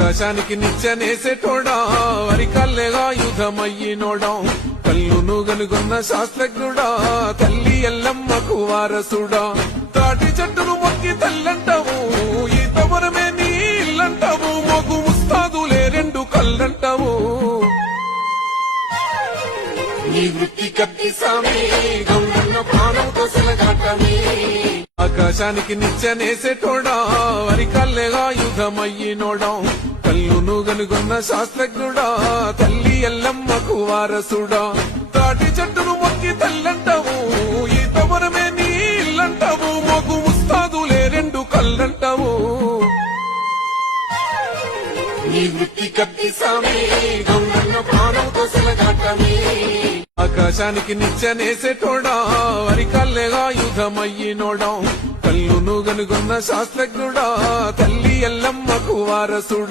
ఆకాశానికి నిచ్చెనేసేటోడా అరికల్లెగా యుధమయ్యినోడా కల్లును గనుగొన్న శాస్త్రజ్ఞుడా తల్లి ఎల్లమ్మకు వారసుడా తాటి చెట్టును మొక్కి తల్లంటావు ఈతవరమే నీ ఇల్లంటావు మొగు ముస్తాదులే రెండు కళ్ళంటావు నీ వృత్తి కత్తి సామి గౌరన్న ప్రాణంతో సెలగాటమే ఆకాశానికి నిచ్చెనేసేటోడా అరికల్లెగా యుధమయ్యినోడా కల్లును గనుగొన్న శాస్త్రజ్ఞుడా తల్లి ఎల్లమ్మకు వారసుడా తాటి చెట్టును మొక్కి తల్లంటావు ఈతవరమే నీ ఇల్లంటావు మొగు ముస్తాదులే రెండు కళ్ళంటావు నీ వృత్తి కత్తి సామి గౌరన్న ప్రాణంతో సెలగాటమే ఆకాశానికి నిచ్చెనేసేటోడా అరికల్లెగా యుధమయ్యినోడా కల్లును గనుగొన్న శాస్త్రజ్ఞుడా తల్లి ఎల్లమ్మకు వారసుడా